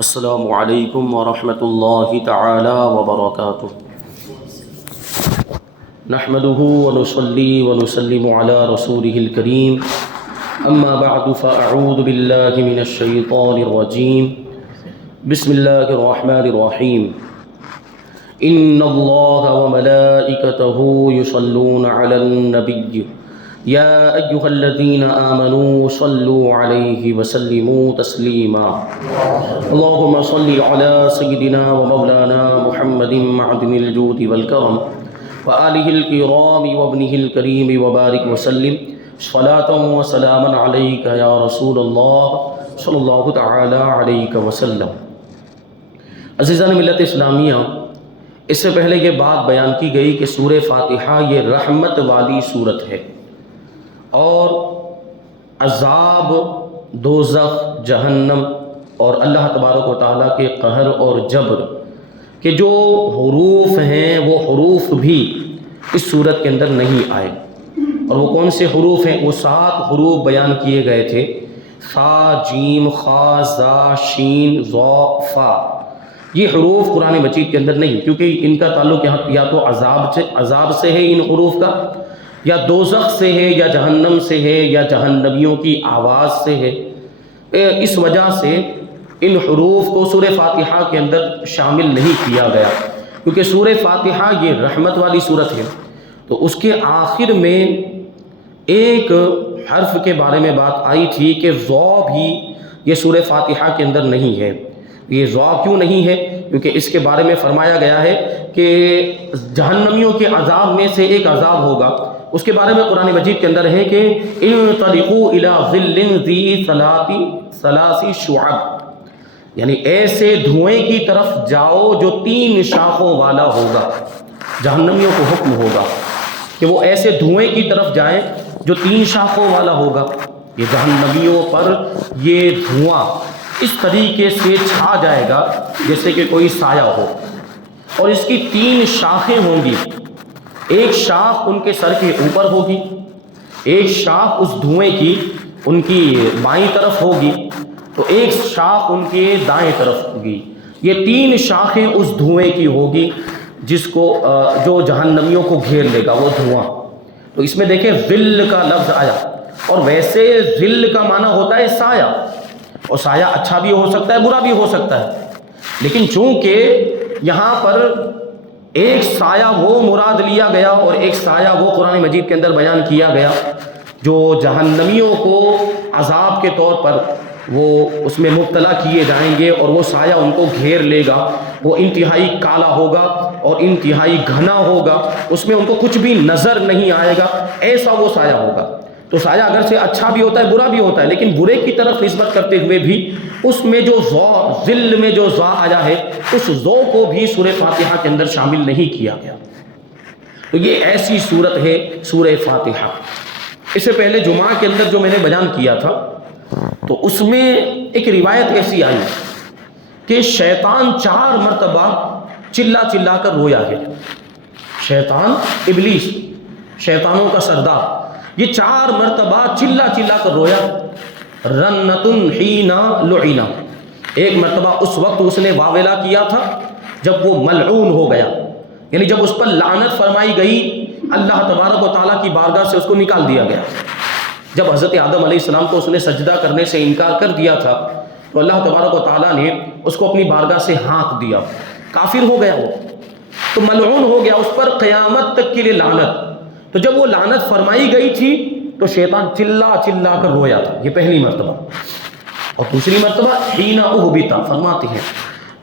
السلام علیکم ورحمۃ اللہ تعالی وبرکاتہ نحمده ونصلي ونسلم على رسوله الكريم اما بعد فاعوذ باللہ من الشیطان الرجیم بسم اللہ الرحمن الرحیم ان اللہ وملائکته يصلون علی النبی یا ایہا الذین آمنوا صلوا علیہ وسلموا تسلیما اللہم صل علی سیدنا ومولانا محمد معدن الجود والکرم وآلہ الکرام وابنہ الکریم وبارک وسلم صلاۃ وسلاما علیک یا رسول اللہ صلی اللہ تعالی علیہ وسلم۔ عزیزان ملت اسلامیہ، اس سے پہلے یہ بات بیان کی گئی کہ سورہ فاتحہ یہ رحمت والی سورت ہے اور عذاب، دوزخ، جہنم اور اللہ تبارک و تعالیٰ کے قہر اور جبر کے جو حروف ہیں وہ حروف بھی اس سورت کے اندر نہیں آئے۔ اور وہ کون سے حروف ہیں؟ وہ 7 حروف بیان کیے گئے تھے، فا، جیم، خا، زا، شین، ضا، فا۔ یہ حروف قرآن مجید کے اندر نہیں، کیونکہ ان کا تعلق یا تو عذاب سے ہے، ان حروف کا، یا دوزخ سے ہے، یا جہنم سے ہے، یا جہنمیوں کی آواز سے ہے۔ اس وجہ سے ان حروف کو سورہ فاتحہ کے اندر شامل نہیں کیا گیا، کیونکہ سورہ فاتحہ یہ رحمت والی سورت ہے۔ تو اس کے آخر میں ایک حرف کے بارے میں بات آئی تھی کہ ضا بھی یہ سورہ فاتحہ کے اندر نہیں ہے۔ یہ ضا کیوں نہیں ہے؟ کیونکہ اس کے بارے میں فرمایا گیا ہے کہ جہنمیوں کے عذاب میں سے ایک عذاب ہوگا، اس کے بارے میں قرآن مجید کے اندر ہے کہ انطلقوا الی ظل ذی ثلاث شعب، یعنی ایسے دھوئیں کی طرف جاؤ جو 3 شاخوں والا ہوگا۔ جہنمیوں کو حکم ہوگا کہ وہ ایسے دھوئیں کی طرف جائیں جو 3 شاخوں والا ہوگا۔ یہ جہنمیوں پر یہ دھواں اس طریقے سے چھا جائے گا جیسے کہ کوئی سایہ ہو، اور اس کی 3 شاخیں ہوں گی۔ ایک شاخ ان کے سر کے اوپر ہوگی، ایک شاخ اس دھوئیں کی ان کی بائیں طرف ہوگی، تو ایک شاخ ان کے دائیں طرف ہوگی۔ یہ 3 شاخیں اس دھوئیں کی ہوگی جس کو جو جہنمیوں کو گھیر لے گا، وہ دھواں۔ تو اس میں دیکھیں ظل کا لفظ آیا، اور ویسے ظل کا معنی ہوتا ہے سایہ، اور سایہ اچھا بھی ہو سکتا ہے، برا بھی ہو سکتا ہے، لیکن چونکہ یہاں پر ایک سایہ وہ مراد لیا گیا اور ایک سایہ وہ قرآن مجید کے اندر بیان کیا گیا جو جہنمیوں کو عذاب کے طور پر وہ اس میں مبتلا کیے جائیں گے، اور وہ سایہ ان کو گھیر لے گا۔ وہ انتہائی کالا ہوگا اور انتہائی گھنا ہوگا، اس میں ان کو کچھ بھی نظر نہیں آئے گا، ایسا وہ سایہ ہوگا۔ تو سایہ اگر سے اچھا بھی ہوتا ہے، برا بھی ہوتا ہے، لیکن برے کی طرف نسبت کرتے ہوئے بھی اس میں جو ظل میں جو ضا آیا ہے، اس ضو کو بھی سورہ فاتحہ کے اندر شامل نہیں کیا گیا۔ تو یہ ایسی سورت ہے سورہ فاتحہ۔ اس سے پہلے جمعہ کے اندر جو میں نے بیان کیا تھا، تو اس میں ایک روایت ایسی آئی کہ شیطان 4 مرتبہ چلا چلا کر رویا ہے۔ شیطان، ابلیس، شیطانوں کا سردار، یہ 4 مرتبہ چلا چلا کر رویا۔ رنتن حین لعنا، ایک مرتبہ اس وقت اس نے واویلا کیا تھا جب وہ ملعون ہو گیا، یعنی جب اس پر لعنت فرمائی گئی، اللہ تبارک و تعالیٰ کی بارگاہ سے اس کو نکال دیا گیا۔ جب حضرت آدم علیہ السلام کو اس نے سجدہ کرنے سے انکار کر دیا تھا، تو اللہ تبارک و تعالیٰ نے اس کو اپنی بارگاہ سے ہانک دیا، کافر ہو گیا وہ، تو ملعون ہو گیا، اس پر قیامت تک کے لیے لعنت۔ تو جب وہ لعنت فرمائی گئی تھی تو شیطان چلا چلا کر رویا تھا، یہ پہلی مرتبہ۔ اور دوسری مرتبہ حین اہبط، فرماتے ہیں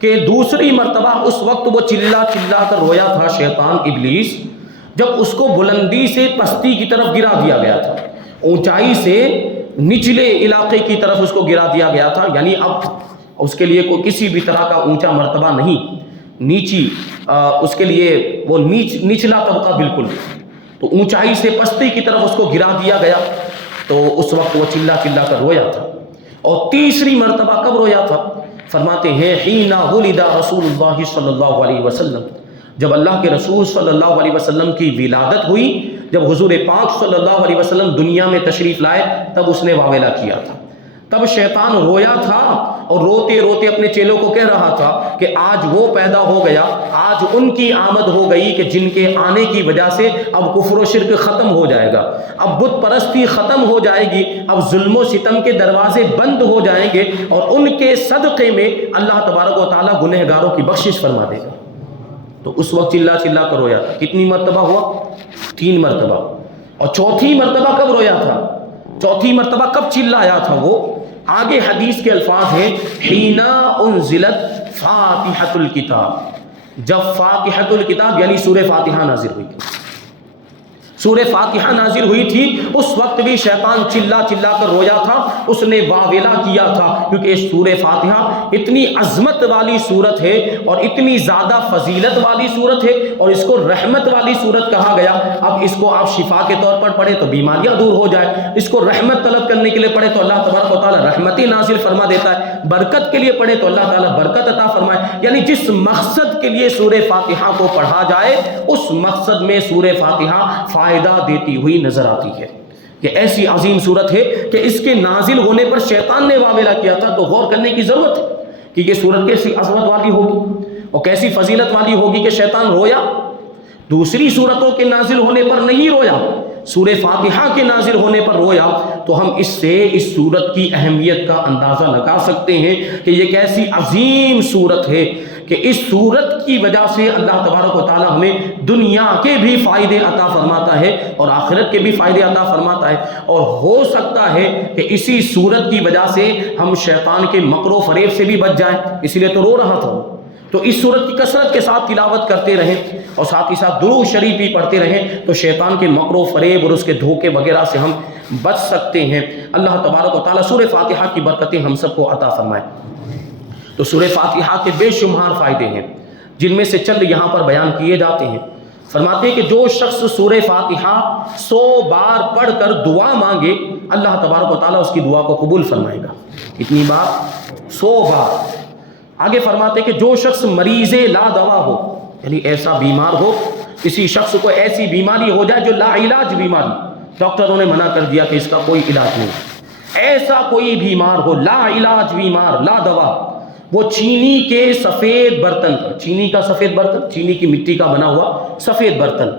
کہ دوسری مرتبہ اس وقت وہ چلا چلا کر رویا تھا شیطان، ابلیس، جب اس کو بلندی سے پستی کی طرف گرا دیا گیا تھا، اونچائی سے نچلے علاقے کی طرف اس کو گرا دیا گیا تھا، یعنی اب اس کے لیے کوئی کسی بھی طرح کا اونچا مرتبہ نہیں، نیچی اس کے لیے وہ نچلا طبقہ بالکل، تو اونچائی سے پستی کی طرف اس کو گرا دیا گیا۔ تو اس وقت وہ چلا چلا کر رویا تھا۔ اور تیسری مرتبہ کب رویا تھا؟ فرماتے ہیں حین ولد رسول اللہ صلی اللہ علیہ وسلم، جب اللہ کے رسول صلی اللہ علیہ وسلم کی ولادت ہوئی، جب حضور پاک صلی اللہ علیہ وسلم دنیا میں تشریف لائے، تب اس نے واویلا کیا تھا، تب شیطان رویا تھا اور روتے روتے اپنے چیلوں کو کہہ رہا تھا کہ آج وہ پیدا ہو گیا، آج ان کی آمد ہو گئی کہ جن کے آنے کی وجہ سے اب کفر و شرک ختم ہو جائے گا، اب بت پرستی ختم ہو جائے گی، اب ظلم و ستم کے دروازے بند ہو جائیں گے، اور ان کے صدقے میں اللہ تبارک و تعالیٰ گنہگاروں کی بخشش فرما دے گا۔ تو اس وقت چلا چلا کر رویا تھا۔ کتنی مرتبہ ہوا؟ 3 مرتبہ۔ اور چوتھی مرتبہ کب رویا تھا؟ چوتھی مرتبہ کب چلایا تھا وہ؟ آگے حدیث کے الفاظ ہیں حینا انزلت فاتحۃ الکتاب، جب فاتحۃ الکتاب یعنی سورہ فاتحہ نازل ہوئی تھی، سورہ فاتحہ نازل ہوئی تھی، اس وقت بھی شیطان چلا چلا کر رویا تھا، اس نے واویلا کیا تھا، کیونکہ سورہ فاتحہ اتنی عظمت والی سورت ہے اور اتنی زیادہ فضیلت والی سورت ہے، اور اس کو رحمت والی سورت کہا گیا۔ اب اس کو آپ شفا کے طور پر پڑھیں تو بیماریاں دور ہو جائے، اس کو رحمت طلب کرنے کے لیے پڑھیں تو اللہ تبارک و تعالیٰ رحمتیں نازل فرما دیتا ہے، برکت کے لیے پڑھیں تو اللہ تعالیٰ برکت عطا فرمائے۔ یعنی جس مقصد کے لیے سورہ فاتحہ کو پڑھا جائے، اس مقصد میں سورہ فاتحہ فائدہ دیتی ہوئی نظر آتی ہے۔ یہ ایسی عظیم سورت ہے کہ اس کے نازل ہونے پر شیطان نے واویلا کیا تھا، تو غور کرنے کی ضرورت ہے کہ یہ سورت کیسی عظمت والی ہوگی اور کیسی فضیلت والی ہوگی کہ شیطان رویا۔ دوسری سورتوں کے نازل ہونے پر نہیں رویا، سورہ فاتحہ کے نازل ہونے پر رویا، تو ہم اس سے اس سورت کی اہمیت کا اندازہ لگا سکتے ہیں کہ یہ کیسی عظیم سورت ہے کہ اس سورت کی وجہ سے اللہ تبارک و تعالی ہمیں دنیا کے بھی فائدے عطا فرماتا ہے اور آخرت کے بھی فائدے عطا فرماتا ہے، اور ہو سکتا ہے کہ اسی سورت کی وجہ سے ہم شیطان کے مکر و فریب سے بھی بچ جائیں، اسی لیے تو رو رہا تھا۔ تو اس سورت کی کثرت کے ساتھ تلاوت کرتے رہیں اور ساتھ ہی ساتھ درود شریف بھی پڑھتے رہیں، تو شیطان کے مکر و فریب اور اس کے دھوکے وغیرہ سے ہم بچ سکتے ہیں۔ اللہ تبارک و تعالیٰ سورہ فاتحہ کی برکتیں ہم سب کو عطا فرمائے۔ تو سورہ فاتحہ کے بے شمار فائدے ہیں، جن میں سے چند یہاں پر بیان کیے جاتے ہیں۔ فرماتے ہیں کہ جو شخص سورہ فاتحہ 100 بار پڑھ کر دعا مانگے، اللہ تبارک و تعالیٰ اس کی دعا کو قبول فرمائے گا۔ کتنی بار؟ 100 بار۔ آگے فرماتے ہیں کہ جو شخص مریض لا دوا ہو، یعنی ایسا بیمار ہو، کسی شخص کو ایسی بیماری ہو جائے جو لا علاج بیماری، ڈاکٹروں نے منع کر دیا کہ اس کا کوئی علاج نہیں، ایسا کوئی بیمار ہو لا علاج بیمار لا دوا، وہ چینی کے سفید برتن پر، چینی کا سفید برتن، چینی کی مٹی کا بنا ہوا سفید برتن،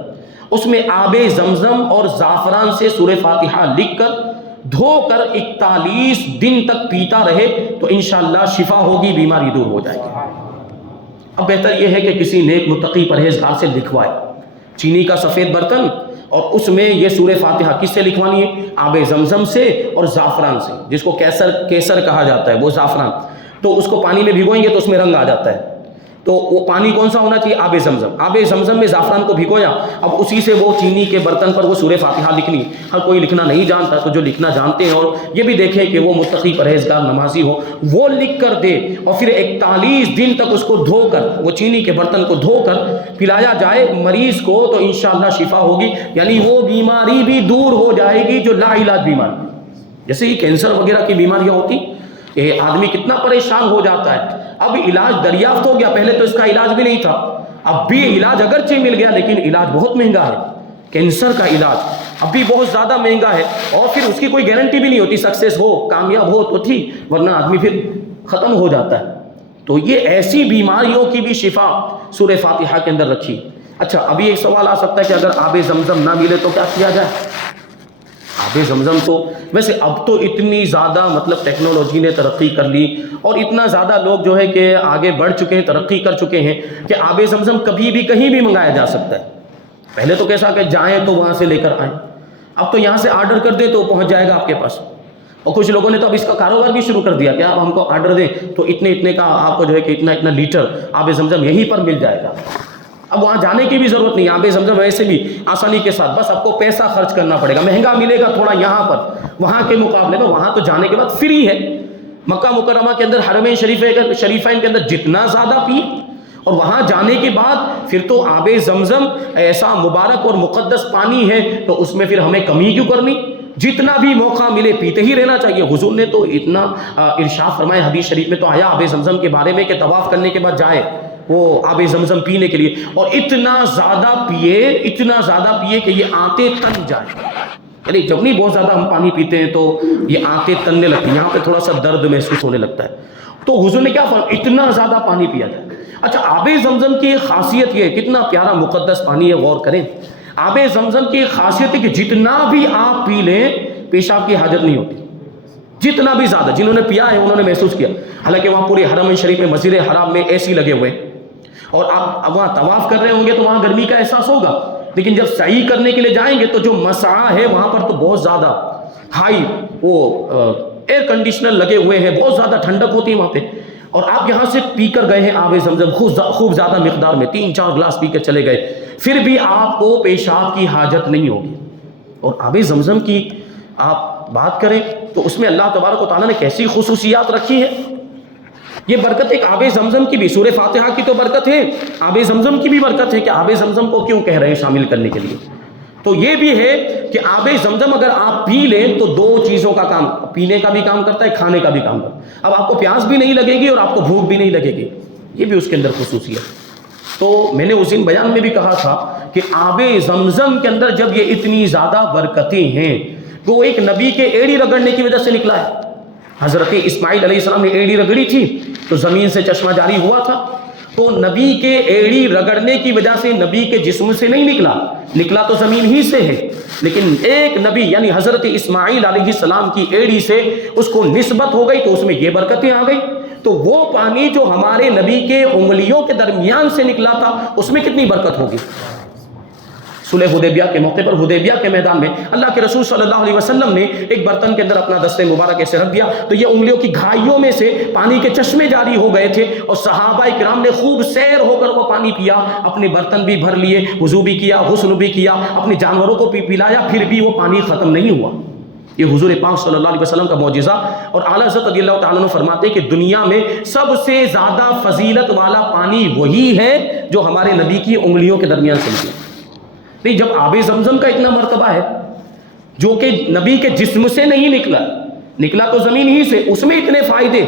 اس میں آب زمزم اور زعفران سے سورہ فاتحہ لکھ کر دھو کر 41 دن تک پیتا رہے تو انشاءاللہ شفا ہوگی، بیماری دور ہو جائے گی۔ اب بہتر یہ ہے کہ کسی نیک متقی پرہیزگار سے لکھوائے چینی کا سفید برتن، اور اس میں یہ سورہ فاتحہ کس سے لکھوانی ہے؟ آب زمزم سے اور زعفران سے، جس کو کیسر کہا جاتا ہے، وہ زعفران، تو اس کو پانی میں بھگوئیں گے تو اس میں رنگ آ جاتا ہے، تو وہ پانی کون سا ہونا چاہیے؟ آب زمزم۔ آب زمزم میں زعفران کو بھگویا، اب اسی سے وہ چینی کے برتن پر وہ سورہ فاتحہ لکھنی۔ ہر کوئی لکھنا نہیں جانتا، تو جو لکھنا جانتے ہیں اور یہ بھی دیکھیں کہ وہ متقی پرہیزگار نمازی ہو، وہ لکھ کر دے، اور پھر 41 دن تک اس کو دھو کر، وہ چینی کے برتن کو دھو کر پلایا جائے مریض کو، تو انشاءاللہ شفا ہوگی، یعنی وہ بیماری بھی دور ہو جائے گی جو لا علاج بیماری، جیسے ہی کینسر وغیرہ کی بیماریاں ہوتی، یہ آدمی کتنا پریشان ہو جاتا ہے۔ اب علاج دریافت ہو گیا، پہلے تو اس کا علاج بھی نہیں تھا، اب بھی علاج اگرچہ مل گیا لیکن علاج بہت مہنگا ہے، کینسر کا علاج اب بھی بہت زیادہ مہنگا ہے، اور پھر اس کی کوئی گارنٹی بھی نہیں ہوتی، سکسیس ہو، کامیاب ہو تو ٹھیک، ورنہ آدمی پھر ختم ہو جاتا ہے۔ تو یہ ایسی بیماریوں کی بھی شفا سورہ فاتحہ کے اندر رکھی۔ اچھا، ابھی ایک سوال آ سکتا ہے کہ اگر آب زمزم نہ ملے تو کیا کیا جائے؟ آب زمزم تو ویسے اب تو اتنی زیادہ ٹیکنالوجی نے ترقی کر لی اور اتنا زیادہ لوگ جو ہے کہ آگے بڑھ چکے ہیں، ترقی کر چکے ہیں کہ آب زمزم کبھی بھی کہیں بھی منگایا جا سکتا ہے۔ پہلے تو کیسا کہ جائیں تو وہاں سے لے کر آئیں، اب تو یہاں سے آرڈر کر دیں تو پہنچ جائے گا آپ کے پاس۔ اور کچھ لوگوں نے تو اب اس کا کاروبار بھی شروع کر دیا کہ آپ ہم کو آرڈر دیں تو اتنے کا آپ کو جو ہے کہ اتنا لیٹر آب زمزم یہیں پر مل جائے گا۔ اب وہاں جانے کی بھی ضرورت نہیں، آب زمزم ویسے بھی آسانی کے ساتھ، بس آپ کو پیسہ خرچ کرنا پڑے گا، مہنگا ملے گا تھوڑا یہاں پر، وہاں کے مقابلے میں وہاں تو جانے کے بعد فری ہے۔ مکہ مکرمہ کے اندر حرمین شریفین کے اندر جتنا زیادہ پی، اور وہاں جانے کے بعد پھر تو آب زمزم ایسا مبارک اور مقدس پانی ہے، تو اس میں پھر ہمیں کمی کیوں کرنی؟ جتنا بھی موقع ملے پیتے ہی رہنا چاہیے۔ حضور نے تو اتنا ارشاد فرمایا، حدیث شریف میں تو آیا آب زمزم کے بارے میں کہ طواف کرنے کے بعد جائے وہ آب زمزم پینے کے لیے، اور اتنا زیادہ پیے کہ یہ آنتیں تن جائیں۔ یعنی جب نہیں بہت زیادہ ہم پانی پیتے ہیں تو یہ آنتیں تننے لگتی ہیں، یہاں پہ تھوڑا سا درد محسوس ہونے لگتا ہے، تو حضور نے کیا فرمایا؟ اتنا زیادہ پانی پیا جائے۔ اچھا، آب زمزم کی خاصیت یہ ہے، کتنا پیارا مقدس پانی ہے، غور کریں۔ آب زمزم کی خاصیت ہے کہ جتنا بھی آپ پی لیں پیشاب کی حاجت نہیں ہوتی، جتنا بھی زیادہ۔ جنہوں نے پیا ہے انہوں نے محسوس کیا، حالانکہ وہاں پورے حرم شریف میں، مسجد حرام میں اے سی لگے ہوئے، اور آپ وہاں طواف کر رہے ہوں گے تو وہاں گرمی کا احساس ہوگا، لیکن جب سعی کرنے کے لیے جائیں گے تو جو مسعی ہے وہاں پر تو بہت زیادہ ہائی وہ ایئر کنڈیشنر لگے ہوئے ہیں، بہت زیادہ ٹھنڈک ہوتی ہے وہاں پہ، اور آپ یہاں سے پی کر گئے ہیں آب زمزم خوب زیادہ مقدار میں، 3-4 گلاس پی کر چلے گئے، پھر بھی آپ کو پیشاب کی حاجت نہیں ہوگی۔ اور آب زمزم کی آپ بات کریں تو اس میں اللہ تبارک و تعالیٰ نے کیسی خصوصیات رکھی ہے۔ یہ برکت ایک آب زمزم کی بھی، سورہ فاتحہ کی تو برکت ہے، آب زمزم کی بھی برکت ہے کہ آب زمزم کو کیوں کہہ رہے ہیں شامل کرنے کے لیے۔ تو یہ بھی ہے کہ آب زمزم اگر آپ پی لیں تو 2 چیزوں کا کام، پینے کا بھی کام کرتا ہے، کھانے کا بھی کام کرتا ہے۔ اب آپ کو پیاس بھی نہیں لگے گی اور آپ کو بھوک بھی نہیں لگے گی، یہ بھی اس کے اندر خصوصیت۔ تو میں نے اس دن بیان میں بھی کہا تھا کہ آب زمزم کے اندر جب یہ اتنی زیادہ برکتیں ہیں تو وہ ایک نبی کے ایڑی رگڑنے کی وجہ سے نکلا ہے۔ حضرت اسماعیل علیہ السلام نے ایڑی رگڑی تھی تو زمین سے چشمہ جاری ہوا تھا، تو نبی کے ایڑی رگڑنے کی وجہ سے نبی کے جسم سے نہیں نکلا تو زمین ہی سے ہے، لیکن ایک نبی یعنی حضرت اسماعیل علیہ السلام کی ایڑی سے اس کو نسبت ہو گئی تو اس میں یہ برکتیں آ گئی۔ تو وہ پانی جو ہمارے نبی کے انگلیوں کے درمیان سے نکلا تھا اس میں کتنی برکت ہوگی۔ صلح حدیبیہ کے موقع پر حدیبیہ کے میدان میں اللہ کے رسول صلی اللہ علیہ وسلم نے ایک برتن کے اندر اپنا دست مبارک ایسے رکھ دیا تو یہ انگلیوں کی گھائیوں میں سے پانی کے چشمے جاری ہو گئے تھے، اور صحابہ کرام نے خوب سیر ہو کر وہ پانی پیا، اپنے برتن بھی بھر لیے، وضو بھی کیا، غسل بھی کیا، اپنے جانوروں کو بھی پلایا، پھر بھی وہ پانی ختم نہیں ہوا۔ یہ حضور پاک صلی اللہ علیہ وسلم کا معجزہ۔ اور اعلیٰ حضرت رضی اللہ تعالیٰ عنہ فرماتے ہیں کہ دنیا میں سب سے زیادہ فضیلت والا پانی وہی ہے جو ہمارے نبی کی انگلیوں کے درمیان سے نکلا۔ نہیں، جب آب زمزم کا اتنا مرتبہ ہے جو کہ نبی کے جسم سے نہیں نکلا تو زمین ہی سے، اس میں اتنے فائدے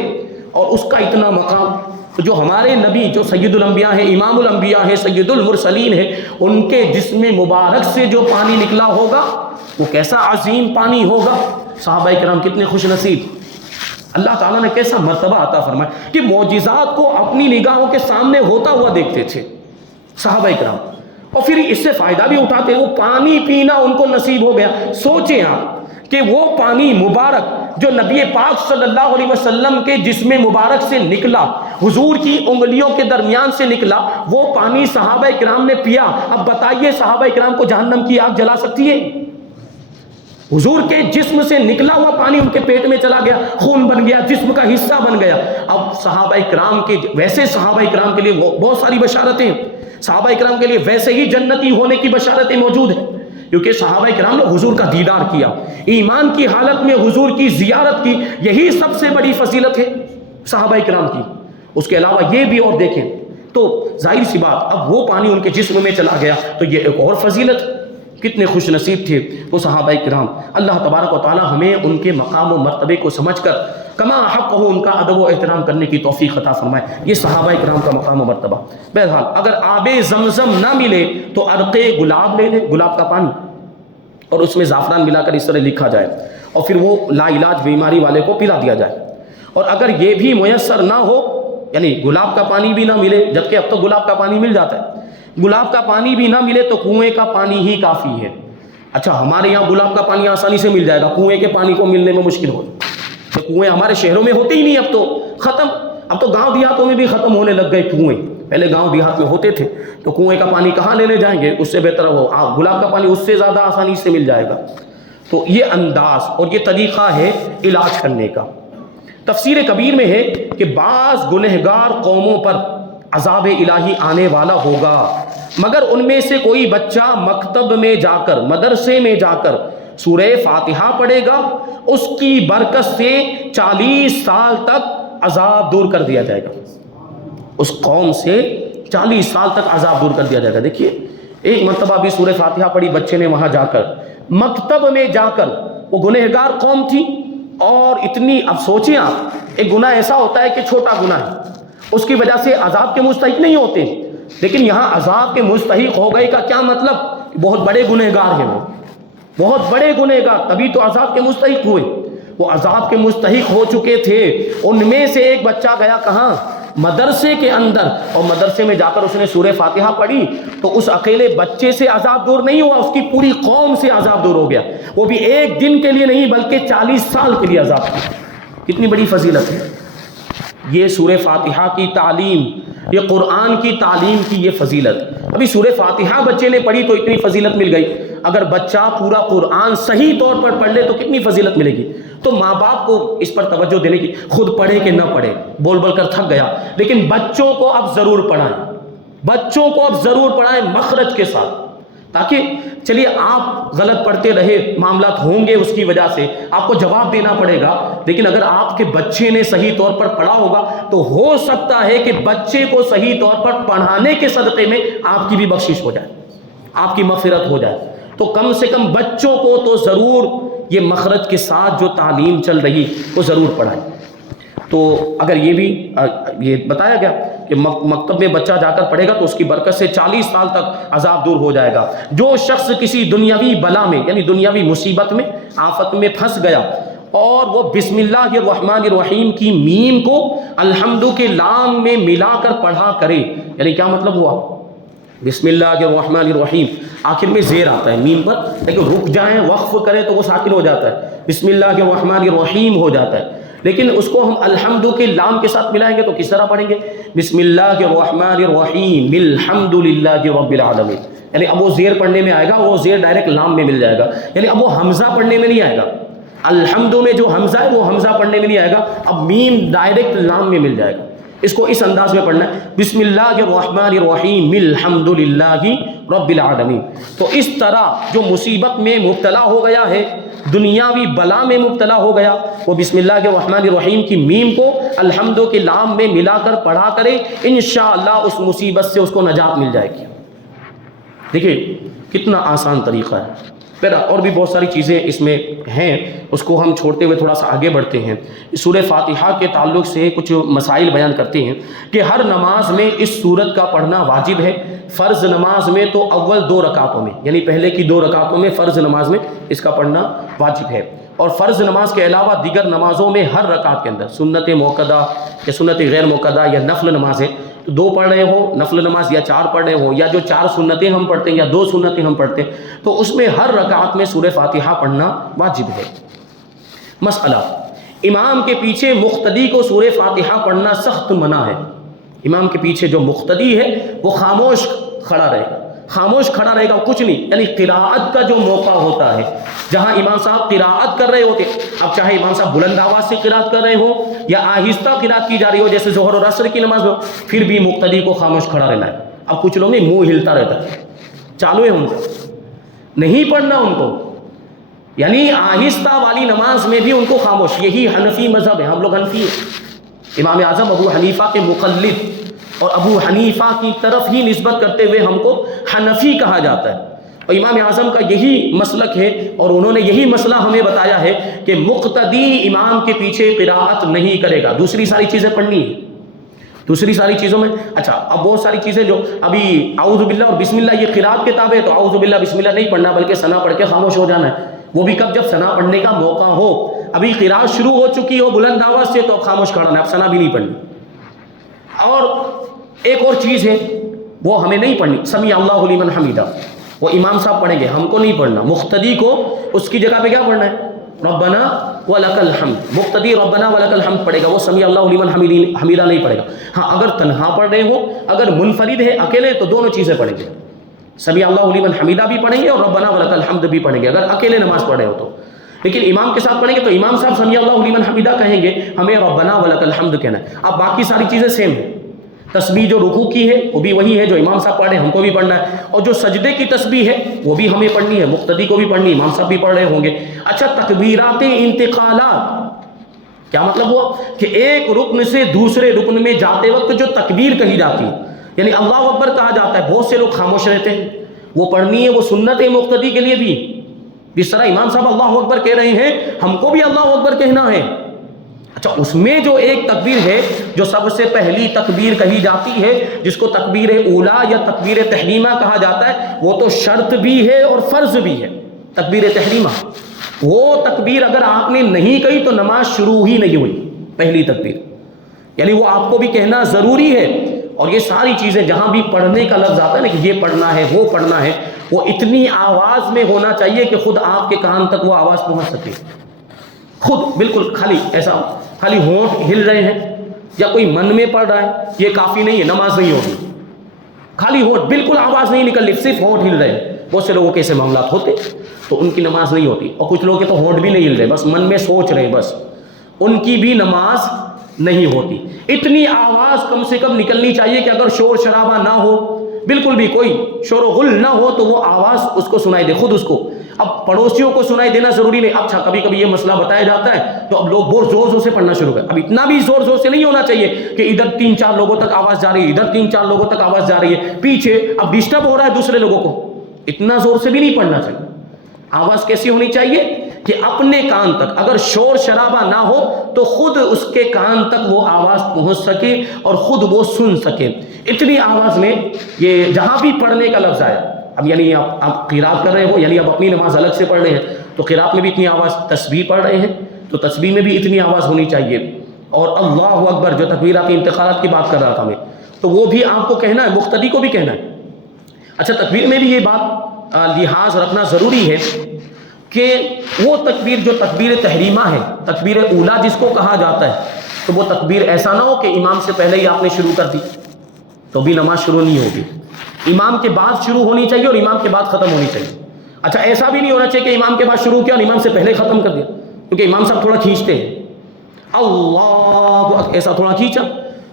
اور اس کا اتنا مقام، تو جو ہمارے نبی جو سید الانبیاء ہیں، امام الانبیاء ہیں، سید المرسلین ہیں، ان کے جسم مبارک سے جو پانی نکلا ہوگا وہ کیسا عظیم پانی ہوگا۔ صحابہ کرام کتنے خوش نصیب، اللہ تعالیٰ نے کیسا مرتبہ عطا فرمایا کہ معجزات کو اپنی نگاہوں کے سامنے ہوتا ہوا دیکھتے تھے صحابہ کرام، اور پھر اس سے فائدہ بھی اٹھاتے، وہ پانی پینا ان کو نصیب ہو گیا۔ سوچیں آپ کہ وہ پانی مبارک جو نبی پاک صلی اللہ علیہ وسلم کے جسم مبارک سے نکلا، حضور کی انگلیوں کے درمیان سے نکلا، وہ پانی صحابہ کرام نے پیا۔ اب بتائیے صحابہ کرام کو جہنم کی آگ جلا سکتی ہے؟ حضور کے جسم سے نکلا ہوا پانی ان کے پیٹ میں چلا گیا، خون بن گیا، جسم کا حصہ بن گیا۔ اب صحابہ کرام کے ویسے صحابہ کرام کے لیے بہت ساری بشارتیں ہیں، صحابہ کرام کے لیے ویسے ہی جنتی ہونے کی بشارتیں موجود ہیں، کیونکہ صحابہ کرام نے حضور کا دیدار کیا، ایمان کی حالت میں حضور کی زیارت کی، یہی سب سے بڑی فضیلت ہے صحابہ کرام کی۔ اس کے علاوہ یہ بھی اور دیکھیں تو ظاہر سی بات، اب وہ پانی ان کے جسم میں چلا گیا تو یہ ایک اور فضیلت، کتنے خوش نصیب تھے وہ صحابہ کرام۔ اللہ تبارک و تعالی ہمیں ان کے مقام و مرتبے کو سمجھ کر کما حق ہو ان کا ادب و احترام کرنے کی توفیق عطا فرمائے۔ یہ صحابہ کرام کا مقام و مرتبہ۔ بہرحال اگر آب زمزم نہ ملے تو عرق گلاب لے لیں، گلاب کا پانی، اور اس میں زعفران ملا کر اس طرح لکھا جائے اور پھر وہ لا علاج بیماری والے کو پلا دیا جائے۔ اور اگر یہ بھی میسر نہ ہو، یعنی گلاب کا پانی بھی نہ ملے، جبکہ اب تو گلاب کا پانی مل جاتا ہے، گلاب کا پانی بھی نہ ملے تو کنویں کا پانی ہی کافی ہے۔ اچھا، ہمارے یہاں گلاب کا پانی آسانی سے مل جائے گا، کنویں کے پانی کو ملنے میں مشکل ہو، کنویں ہمارے شہروں میں ہوتے ہی نہیں، اب تو ختم، اب تو گاؤں دیہاتوں میں بھی ختم ہونے لگ گئے کنویں۔ پہلے گاؤں دیہات میں ہوتے تھے تو کنویں کا پانی کہاں لینے جائیں گے، اس سے بہتر وہ گلاب کا پانی اس سے زیادہ آسانی سے مل جائے گا۔ تو یہ انداز اور یہ طریقہ ہے علاج کرنے کا۔ تفسیر کبیر میں ہے کہ بعض گنہگار قوموں پر عذاب الہی آنے والا ہوگا، مگر ان میں سے کوئی بچہ مکتب میں جا کر، مدرسے میں جا کر سورہ فاتحہ پڑھے گا، اس کی برکت سے 40 سال تک عذاب دور کر دیا جائے گا، اس قوم سے 40 سال تک عذاب دور کر دیا جائے گا۔ دیکھیے، ایک مرتبہ بھی سورہ فاتحہ پڑھی بچے نے، وہاں جا کر مکتب میں جا کر، وہ گنہگار قوم تھی، اور اتنی، اب سوچیں آپ، ایک گناہ ایسا ہوتا ہے کہ چھوٹا گناہ ہے، اس کی وجہ سے عذاب کے مستحق نہیں ہوتے، لیکن یہاں عذاب کے مستحق ہو گئے کا کیا مطلب؟ بہت بڑے گنہگار ہیں، وہ بہت بڑے گنہگار، تبھی تو عذاب کے مستحق ہوئے۔ وہ عذاب کے مستحق ہو چکے تھے. ان میں سے ایک بچہ گیا کہاں؟ مدرسے کے اندر, اور مدرسے میں جا کر اس نے سورہ فاتحہ پڑھی تو اس اکیلے بچے سے عذاب دور نہیں ہوا, اس کی پوری قوم سے عذاب دور ہو گیا, وہ بھی ایک دن کے لیے نہیں بلکہ 40 سال کے لیے عذاب کی. کتنی بڑی فضیلت ہے یہ سورہ فاتحہ کی تعلیم, یہ قرآن کی تعلیم کی یہ فضیلت. ابھی سورہ فاتحہ بچے نے پڑھی تو اتنی فضیلت مل گئی, اگر بچہ پورا قرآن صحیح طور پر پڑھ لے تو کتنی فضیلت ملے گی. تو ماں باپ کو اس پر توجہ دینے کی, خود پڑھے کہ نہ پڑھے, بول بول کر تھک گیا, لیکن بچوں کو اب ضرور پڑھائیں, بچوں کو اب ضرور پڑھائیں مخرج کے ساتھ, تاکہ چلیے آپ غلط پڑھتے رہے, معاملات ہوں گے اس کی وجہ سے, آپ کو جواب دینا پڑے گا, لیکن اگر آپ کے بچے نے صحیح طور پر پڑھا ہوگا تو ہو سکتا ہے کہ بچے کو صحیح طور پر پڑھانے کے صدقے میں آپ کی بھی بخشش ہو جائے, آپ کی مغفرت ہو جائے. تو کم سے کم بچوں کو تو ضرور یہ مخرج کے ساتھ جو تعلیم چل رہی وہ ضرور پڑھائیں. تو اگر یہ بھی یہ بتایا گیا کہ مکتب میں بچہ جا کر پڑھے گا تو اس کی برکت سے 40 سال تک عذاب دور ہو جائے گا. جو شخص کسی دنیاوی بلا میں یعنی دنیاوی مصیبت میں آفت میں پھنس گیا اور وہ بسم اللہ الرحمن الرحیم کی میم کو الحمد کے لام میں ملا کر پڑھا کرے, یعنی کیا مطلب ہوا؟ بسم اللہ الرحمن الرحیم آخر میں زیر آتا ہے میم پر, لیکن رک جائیں وقف کریں تو وہ ساکن ہو جاتا ہے, بسم اللہ الرحمن الرحیم ہو جاتا ہے. لیکن اس کو ہم الحمد کے لام کے ساتھ ملائیں گے تو کس طرح پڑھیں گے؟ بسم اللہ الرحمن الرحیم الحمد للہ رب العالمین, یعنی اب وہ زیر پڑھنے میں آئے گا, وہ زیر ڈائریکٹ لام میں مل جائے گا, یعنی اب وہ حمزہ پڑھنے میں نہیں آئے گا. الحمد میں جو حمزہ ہے وہ حمزہ پڑھنے میں نہیں آئے گا, اب میم ڈائریکٹ لام میں مل جائے گا. اس کو اس انداز میں پڑھنا ہے, بسم اللہ الرحمن الرحیم الحمد للہ رب العالمین. تو اس طرح جو مصیبت میں مبتلا ہو گیا ہے, دنیاوی بلا میں مبتلا ہو گیا, وہ بسم اللہ الرحمن الرحیم کی میم کو الحمد کے لام میں ملا کر پڑھا کرے, انشاءاللہ اس مصیبت سے اس کو نجات مل جائے گی. دیکھیے کتنا آسان طریقہ ہے. پھر اور بھی بہت ساری چیزیں اس میں ہیں, اس کو ہم چھوڑتے ہوئے تھوڑا سا آگے بڑھتے ہیں. سورہ فاتحہ کے تعلق سے کچھ مسائل بیان کرتے ہیں کہ ہر نماز میں اس سورت کا پڑھنا واجب ہے. فرض نماز میں تو اول 2 رکعتوں میں, یعنی پہلے کی 2 رکعتوں میں فرض نماز میں اس کا پڑھنا واجب ہے, اور فرض نماز کے علاوہ دیگر نمازوں میں ہر رکعت کے اندر سنت موقدہ یا سنت غیر موقدہ یا نفل نماز ہے, 2 پڑھ رہے ہوں نفل نماز, یا 4 پڑھ رہے ہوں, یا جو 4 سنتیں ہم پڑھتے ہیں یا 2 سنتیں ہم پڑھتے ہیں, تو اس میں ہر رکعت میں سورہ فاتحہ پڑھنا واجب ہے. مسئلہ, امام کے پیچھے مقتدی کو سورہ فاتحہ پڑھنا سخت منع ہے. امام کے پیچھے جو مقتدی ہے وہ خاموش کھڑا رہے گا, خاموش کھڑا رہے گا, کچھ نہیں, یعنی قراءت کا جو موقع ہوتا ہے جہاں امام صاحب قراءت کر رہے ہوتے, اب چاہے امام صاحب بلند آواز سے قراءت کر رہے ہوں یا آہستہ قراءت کی جا رہی ہو جیسے ظہر اور عصر کی نماز میں, پھر بھی مقتدی کو خاموش کھڑا رہنا ہے. اب کچھ لوگ نہیں, منہ ہلتا رہتا ہے, چالو ہے ان کو, نہیں پڑھنا ان کو, یعنی آہستہ والی نماز میں بھی ان کو خاموش. یہی حنفی مذہب ہے, ہم لوگ حنفی ہیں. امام اعظم ابو حنیفہ کے مقلد اور ابو حنیفہ کی طرف ہی نسبت کرتے ہوئے ہم کو حنفی کہا جاتا ہے, اور امام اعظم کا یہی مسلک ہے, اور انہوں نے یہی مسئلہ ہمیں بتایا ہے کہ مقتدی امام کے پیچھے قراءت نہیں کرے گا, دوسری ساری چیزیں پڑھنی ہے. دوسری ساری چیزوں میں اچھا اب بہت ساری چیزیں جو ابھی اعوذ باللہ اور بسم اللہ یہ قراءت کے تابع ہے, تو اعوذ باللہ بسم اللہ نہیں پڑھنا بلکہ ثنا پڑھ کے خاموش ہو جانا ہے. وہ بھی کب؟ جب ثنا پڑھنے کا موقع ہو. ابھی قراءت شروع ہو چکی ہو بلند آواز سے تو اب خاموش کھڑا ہے, اب ثنا بھی نہیں پڑھنی. اور ایک اور چیز ہے وہ ہمیں نہیں پڑھنی, سمیع اللہ لمن حمیدہ, وہ امام صاحب پڑھیں گے, ہم کو نہیں پڑھنا. مقتدی کو اس کی جگہ پہ کیا پڑھنا ہے؟ ربنا ولک الحمد. مقتدی ربنا ولک الحمد پڑھے گا, وہ سمیع اللہ لمن حمیدہ نہیں پڑھے گا. ہاں اگر تنہا پڑھ رہے ہو, اگر منفرد ہے اکیلے, تو دونوں چیزیں پڑھیں گے, سمیع اللہ لمن حمیدہ بھی پڑھیں گے اور ربنا ولک الحمد بھی پڑھیں گے اگر اکیلے نماز پڑھ رہے ہو تو. لیکن امام کے ساتھ پڑھیں گے تو امام صاحب سمیع اللہ لمن حمیدہ کہیں گے, ہمیں ربنا ولک الحمد کہنا ہے. اب باقی ساری چیزیں سیم ہیں. تسبیح جو رکوع کی ہے وہ بھی وہی ہے جو امام صاحب پڑھ رہے ہیں, ہم کو بھی پڑھنا ہے. اور جو سجدے کی تسبیح ہے وہ بھی ہمیں پڑھنی ہے, مقتدی کو بھی پڑھنی ہے, امام صاحب بھی پڑھ رہے ہوں گے. اچھا تکبیرات انتقالات کیا مطلب ہوا؟ کہ ایک رکن سے دوسرے رکن میں جاتے وقت جو تکبیر کہی جاتی ہے, یعنی اللہ اکبر کہا جاتا ہے, بہت سے لوگ خاموش رہتے ہیں. وہ پڑھنی ہے, وہ سنت ہے مقتدی کے لیے بھی. جس طرح امام صاحب اللہ اکبر کہہ رہے ہیں, ہم کو بھی اللہ اکبر کہنا ہے. اچھا اس میں جو ایک تکبیر ہے جو سب سے پہلی تکبیر کہی جاتی ہے, جس کو تکبیر اولا یا تکبیر تحریمہ کہا جاتا ہے, وہ تو شرط بھی ہے اور فرض بھی ہے. تکبیر تحریمہ وہ تکبیر اگر آپ نے نہیں کہی تو نماز شروع ہی نہیں ہوئی، پہلی تکبیر، یعنی وہ آپ کو بھی کہنا ضروری ہے۔ اور یہ ساری چیزیں جہاں بھی پڑھنے کا لفظ آتا ہے نا کہ یہ پڑھنا ہے وہ پڑھنا ہے، وہ اتنی آواز میں ہونا چاہیے کہ خود آپ کے کان تک وہ آواز پہنچ سکے، خود بالکل خالی ایسا خالی ہونٹ ہل رہے ہیں یا کوئی من میں پڑھ رہا ہے، یہ کافی نہیں ہے، نماز نہیں ہوگی۔ خالی ہونٹ، بالکل آواز نہیں نکل رہی، صرف ہونٹ ہل رہے ہیں، بہت سے لوگوں کے ایسے معاملات ہوتے تو ان کی نماز نہیں ہوتی، اور کچھ لوگ کے تو ہونٹ بھی نہیں ہل رہے، بس من میں سوچ رہے ہیں، بس ان کی بھی نماز نہیں ہوتی۔ اتنی آواز کم سے کم نکلنی چاہیے کہ اگر شور شرابہ نہ ہو، بالکل بھی کوئی شور و غل نہ ہو، تو وہ آواز اس کو سنائی دے، خود اس کو۔ اب پڑوسیوں کو سنائی دینا ضروری نہیں، اچھا کبھی کبھی یہ مسئلہ بتایا جاتا ہے تو اب لوگ بہت زور زور سے پڑھنا شروع کریں، اب اتنا بھی زور زور سے نہیں ہونا چاہیے کہ ادھر 3-4 لوگوں تک آواز جا رہی ہے، ادھر 3-4 لوگوں تک آواز جا رہی ہے، پیچھے اب ڈسٹرب ہو رہا ہے دوسرے لوگوں کو، اتنا زور سے بھی نہیں پڑھنا چاہیے۔ آواز کیسی ہونی چاہیے کہ اپنے کان تک، اگر شور شرابہ نہ ہو تو خود اس کے کان تک وہ آواز پہنچ سکے اور خود وہ سن سکے، اتنی آواز میں۔ یہ جہاں بھی پڑھنے کا لفظ آیا، اب یعنی آپ قرات کر رہے ہو، یعنی اب اپنی نماز الگ سے پڑھ رہے ہیں تو قرات میں بھی اتنی آواز، تسبیح پڑھ رہے ہیں تو تسبیح میں بھی اتنی آواز ہونی چاہیے، اور اللہ اکبر جو تکبیرات کے انتقالات کی بات کر رہا تھا میں، تو وہ بھی آپ کو کہنا ہے، مقتدی کو بھی کہنا ہے۔ اچھا، تکبیر میں بھی یہ بات لحاظ رکھنا ضروری ہے کہ وہ تکبیر جو تکبیر تحریمہ ہے، تکبیر اولا جس کو کہا جاتا ہے، تو وہ تکبیر ایسا نہ ہو کہ امام سے پہلے ہی آپ نے شروع کر دی تو بھی نماز شروع نہیں ہوگی، امام کے بعد شروع ہونی چاہیے اور امام کے بعد ختم ہونی چاہیے۔ اچھا، ایسا بھی نہیں ہونا چاہیے کہ امام کے بعد شروع کیا اور امام سے پہلے ختم کر دیا، کیونکہ امام صاحب تھوڑا کھینچتے ہیں، اللہ ایسا تھوڑا کھینچا،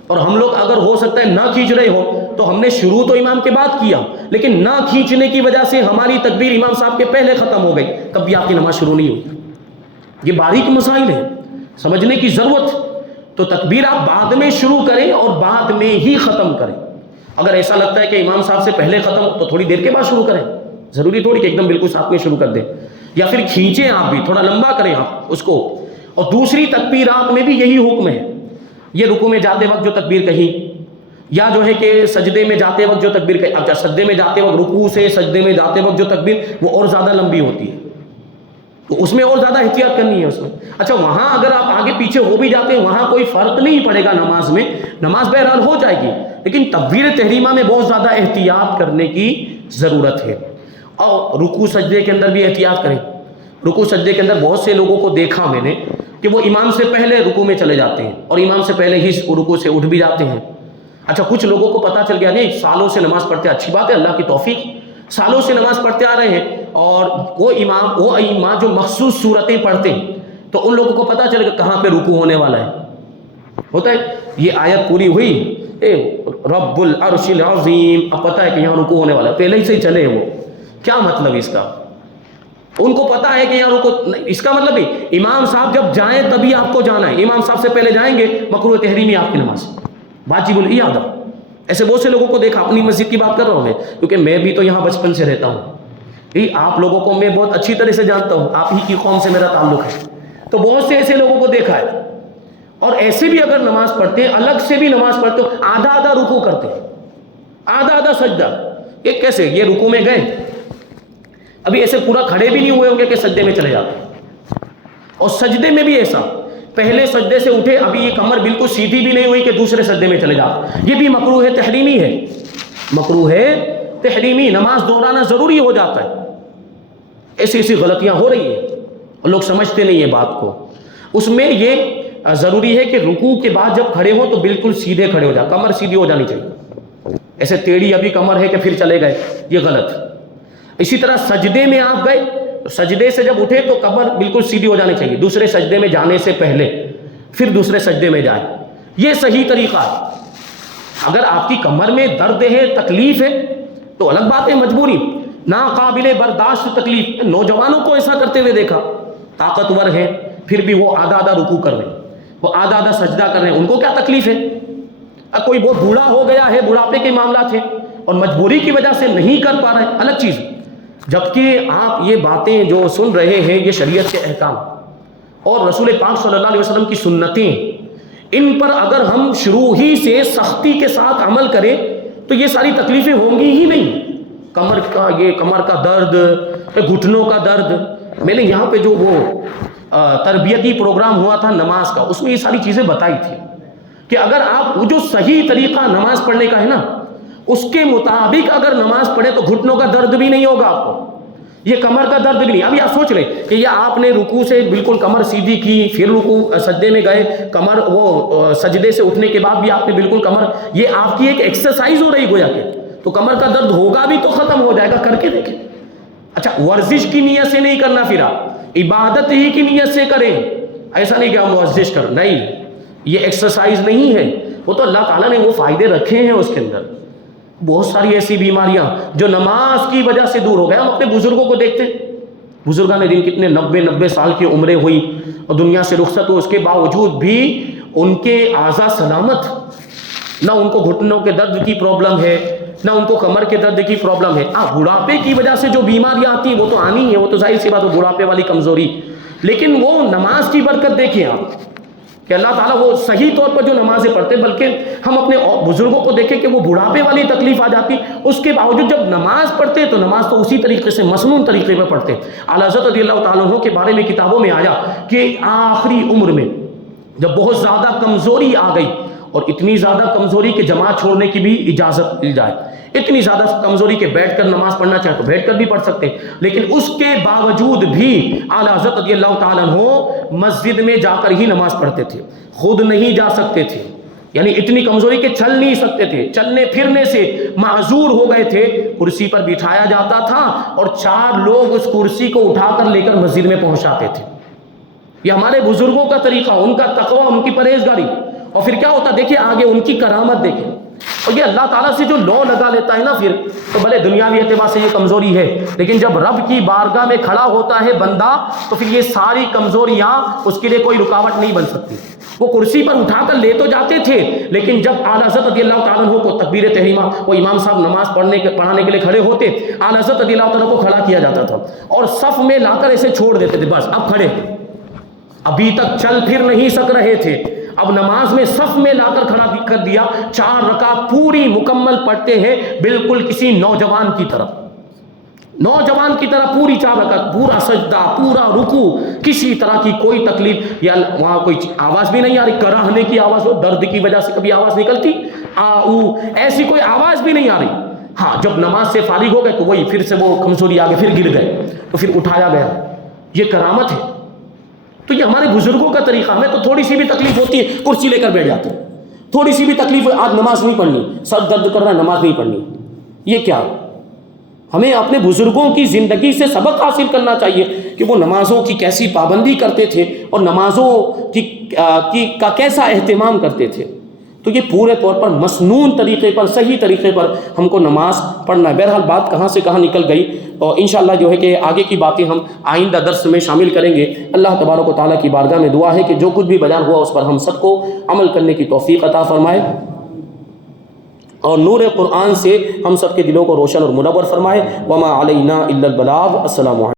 اور ہم لوگ اگر ہو سکتا ہے نہ کھینچ رہے ہو تو ہم نے شروع تو امام کے بعد کیا، لیکن نہ کھینچنے کی وجہ سے ہماری تکبیر امام صاحب کے پہلے ختم ہو گئی، تب بھی آپ کی نماز شروع نہیں ہوئی۔ یہ باریک مسائل ہیں، سمجھنے کی ضرورت۔ تو تکبیر آپ بعد میں شروع کریں اور بعد میں ہی ختم کریں۔ اگر ایسا لگتا ہے کہ امام صاحب سے پہلے ختم تو تھوڑی دیر کے بعد شروع کریں، ضروری تھوڑی کہ ایک دم بالکل ساتھ میں شروع کر دیں، یا پھر کھینچیں آپ بھی، تھوڑا لمبا کریں آپ اس کو۔ اور دوسری تکبیرات میں بھی یہی حکم ہے، یہ رکوع میں جاتے وقت جو تکبیر کہیں، یا جو ہے کہ سجدے میں جاتے وقت جو تکبیر کہیں، اچھا سجدے میں جاتے وقت، رکوع سے سجدے میں جاتے وقت جو تکبیر وہ اور زیادہ لمبی ہوتی ہے، تو اس میں اور زیادہ احتیاط کرنی ہے اس میں۔ اچھا، وہاں اگر آپ آگے پیچھے ہو بھی جاتے ہیں وہاں کوئی فرق نہیں پڑے گا نماز میں، نماز بہرحال ہو جائے گی، لیکن تکبیر تحریمہ میں بہت زیادہ احتیاط کرنے کی ضرورت ہے۔ اور رکوع سجدے کے اندر بھی احتیاط کریں۔ رکوع سجدے کے اندر بہت سے لوگوں کو دیکھا میں نے کہ وہ امام سے پہلے رکوع میں چلے جاتے ہیں اور امام سے پہلے ہی رکوع سے اٹھ بھی جاتے ہیں۔ اچھا، کچھ لوگوں کو پتہ چل گیا نہیں، سالوں سے نماز پڑھتے، اچھی بات ہے، اللہ کی توفیق، سالوں سے نماز پڑھتے آ رہے ہیں، اور وہ امام جو مخصوص صورتیں پڑھتے ہیں تو ان لوگوں کو پتہ چل گیا کہاں پہ رکوع ہونے والا ہے، ہوتا ہے یہ آیت پوری ہوئی، رب العرش العظیم، اب پتہ ہے کہ یہاں رکوع ہونے والا ہے، پہلے ہی سے چلے وہ، کیا مطلب اس کا؟ ان کو پتا ہے کہ یہاں رکو، اس کا مطلب نہیں، امام صاحب جب جائیں تبھی آپ کو جانا ہے، امام صاحب سے پہلے جائیں گے مکروہ تحریمی آپ کی نماز، واجب الاعادہ۔ ایسے بہت سے لوگوں کو دیکھا، اپنی مسجد کی بات کر رہا ہوں میں، کیونکہ میں بھی تو یہاں بچپن سے رہتا ہوں، آپ لوگوں کو میں بہت اچھی طرح سے جانتا ہوں، آپ ہی کی قوم سے میرا تعلق ہے، تو بہت سے ایسے لوگوں کو دیکھا ہے، اور ایسے بھی اگر نماز پڑھتے ہیں، الگ سے بھی نماز پڑھتے ہو، آدھا آدھا رکوع کرتے ہیں، آدھا آدھا سجدہ، یہ کیسے؟ یہ رکوع میں گئے، ابھی ایسے پورا کھڑے بھی نہیں ہوئے ہوں گے کہ سجدے میں چلے جاتے ہیں، اور سجدے میں بھی ایسا، پہلے سجدے سے اٹھے، ابھی یہ کمر بالکل سیدھی بھی نہیں ہوئی کہ دوسرے سجدے میں چلے جاتے، یہ بھی مکروہ تحریمی ہے، مکروہ تحریمی، نماز دہرانا ضروری ہو جاتا ہے۔ ایسی ایسی غلطیاں ہو رہی ہیں اور لوگ سمجھتے نہیں ہیں بات کو۔ اس میں یہ ضروری ہے کہ رکوع کے بعد جب کھڑے ہو تو بالکل سیدھے کھڑے ہو جائے، کمر سیدھی ہو جانی چاہیے، ایسے ٹیڑھی ابھی کمر ہے کہ پھر چلے گئے، یہ غلط۔ اسی طرح سجدے میں آپ گئے، سجدے سے جب اٹھے تو کمر بالکل سیدھی ہو جانی چاہیے، دوسرے سجدے میں جانے سے پہلے، پھر دوسرے سجدے میں جائیں، یہ صحیح طریقہ ہے۔ اگر آپ کی کمر میں درد ہے، تکلیف ہے تو الگ بات ہے، مجبوری، ناقابل برداشت تکلیف، نوجوانوں کو ایسا کرتے ہوئے دیکھا، طاقتور ہے پھر بھی وہ آدھا آدھا رکوع کر رہے ہیں، وہ آدھا آدھا سجدہ کر رہے ہیں، ان کو کیا تکلیف ہے؟ اب کوئی بہت بوڑھا ہو گیا ہے، بڑھاپے کے معاملات ہیں اور مجبوری کی وجہ سے نہیں کر پا رہے ہیں، الگ چیز۔ جبکہ آپ یہ باتیں جو سن رہے ہیں یہ شریعت کے احکام اور رسول پاک صلی اللہ علیہ وسلم کی سنتیں، ان پر اگر ہم شروع ہی سے سختی کے ساتھ عمل کریں تو یہ ساری تکلیفیں ہوں گی ہی نہیں۔ کمر کا درد، گھٹنوں کا درد، میں نے یہاں پہ جو وہ تربیتی پروگرام ہوا تھا نماز کا، اس میں یہ ساری چیزیں بتائی تھی کہ اگر آپ جو صحیح طریقہ نماز پڑھنے کا ہے نا، اس کے مطابق اگر نماز پڑھے تو گھٹنوں کا درد بھی نہیں ہوگا آپ کو، یہ کمر کا درد بھی نہیں. ابھی آپ سوچ لیں کہ یہ آپ نے رکوع سے بالکل کمر سیدھی کی، پھر رکوع سجدے میں گئے، کمر وہ سجدے سے اٹھنے کے بعد بھی آپ نے بالکل کمر، یہ آپ کی ایک ایکسرسائز ہو رہی گویا کہ، تو کمر کا درد ہوگا بھی تو ختم ہو جائے گا، کر کے دیکھیں. اچھا ورزش کی نیت سے نہیں کرنا، پھر آپ عبادت ہی کی نیت سے کریں. ایسا نہیں کہ ہم ورزش کر، نہیں، یہ ایکسرسائز نہیں ہے، وہ تو اللہ تعالیٰ نے وہ فائدے رکھے ہیں اس کے اندر. بہت ساری ایسی بیماریاں جو نماز کی وجہ سے دور ہو گئے. ہم اپنے بزرگوں کو دیکھتے ہیں، بزرگان دین کتنے 90 سال کی عمریں ہوئی اور دنیا سے رخصت ہو، اس کے باوجود بھی ان کے اعضاء سلامت، نہ ان کو گھٹنوں کے درد کی پرابلم ہے، نہ ان کو کمر کے درد کی پرابلم ہے. بڑھاپے کی وجہ سے جو بیماریاں آتی ہیں وہ تو آنی ہیں، وہ تو ظاہر سی بات ہے، بڑھاپے والی کمزوری. لیکن وہ نماز کی برکت دیکھیں آپ کہ اللہ تعالیٰ وہ صحیح طور پر جو نمازیں پڑھتے، بلکہ ہم اپنے بزرگوں کو دیکھیں کہ وہ بڑھاپے والی تکلیف آ جاتی، اس کے باوجود جب نماز پڑھتے تو نماز تو اسی طریقے سے مسنون طریقے پر پڑھتے. اعلیٰ حضرت رضی اللہ تعالیٰ عنہ کے بارے میں کتابوں میں آیا کہ آخری عمر میں جب بہت زیادہ کمزوری آ گئی، اور اتنی زیادہ کمزوری کہ جماعت چھوڑنے کی بھی اجازت مل جائے، اتنی زیادہ کمزوری کہ بیٹھ کر نماز پڑھنا چاہے تو بیٹھ کر بھی پڑھ سکتے ہیں، لیکن اس کے باوجود بھی اعلیٰ حضرت رضی اللہ تعالیٰ عنہ مسجد میں جا کر ہی نماز پڑھتے تھے، خود نہیں جا سکتے تھے. یعنی اتنی کمزوری کہ چل نہیں سکتے تھے، چلنے پھرنے سے معذور ہو گئے تھے. کرسی پر بٹھایا جاتا تھا اور 4 لوگ اس کرسی کو اٹھا کر لے کر مسجد میں پہنچاتے تھے. یہ ہمارے بزرگوں کا طریقہ، ان کا تقوی، ان کی پرہیزگاری. اور پھر کیا ہوتا، دیکھیں آگے ان کی کرامت دیکھیں. اور یہ اللہ تعالیٰ سے جو لو لگا لیتا ہے نا، پھر تو بھلے دنیاوی اعتبار سے یہ کمزوری ہے، لیکن جب رب کی بارگاہ میں کھڑا ہوتا ہے بندہ تو پھر یہ ساری کمزوریاں اس کے لیے کوئی رکاوٹ نہیں بن سکتی. وہ کرسی پر اٹھا کر لے تو جاتے تھے، لیکن جب اعلیٰ حضرت رضی اللہ تعالیٰ عنہ کو تکبیر تحریمہ، وہ امام صاحب نماز پڑھانے کے لیے کھڑے ہوتے، اعلیٰ حضرت رضی اللہ تعالیٰ کو کھڑا کیا جاتا تھا اور صف میں لا کر ایسے چھوڑ دیتے تھے، بس اب کھڑے، ابھی تک چل پھر نہیں سک رہے تھے، اب نماز میں صف میں لا کر کھڑا کر دیا. 4 رکعت پوری مکمل پڑھتے ہیں، بالکل کسی نوجوان کی طرح، نوجوان کی طرح پوری 4 رکعت، پورا سجدہ، پورا رکوع، کسی طرح کی کوئی تکلیف، یا وہاں کوئی آواز بھی نہیں آ رہی، کراہنے کی آواز ہو، درد کی وجہ سے کبھی آواز نکلتی، ایسی کوئی آواز بھی نہیں آ رہی. ہاں جب نماز سے فارغ ہو گئے تو وہی پھر سے وہ کمزوری آ گئی، پھر گر گئے تو پھر اٹھایا گیا. یہ کرامت ہے. تو یہ ہمارے بزرگوں کا طریقہ. ہمیں تو تھوڑی سی بھی تکلیف ہوتی ہے کرسی لے کر بیٹھ جاتے ہیں، تھوڑی سی بھی تکلیف ہے آج نماز نہیں پڑھنی، سر درد کر رہا ہے نماز نہیں پڑھنی. یہ کیا؟ ہمیں اپنے بزرگوں کی زندگی سے سبق حاصل کرنا چاہیے کہ وہ نمازوں کی کیسی پابندی کرتے تھے اور نمازوں کا کیسا اہتمام کرتے تھے. تو یہ پورے طور پر مسنون طریقے پر، صحیح طریقے پر ہم کو نماز پڑھنا ہے. بہرحال بات کہاں سے کہاں نکل گئی، اور انشاءاللہ جو ہے کہ آگے کی باتیں ہم آئندہ درس میں شامل کریں گے. اللہ تبارک و تعالیٰ کی بارگاہ میں دعا ہے کہ جو کچھ بھی بیان ہوا اس پر ہم سب کو عمل کرنے کی توفیق عطا فرمائے، اور نور قرآن سے ہم سب کے دلوں کو روشن اور منور فرمائے. وما علینا الا البلاغ. السلام علیکم.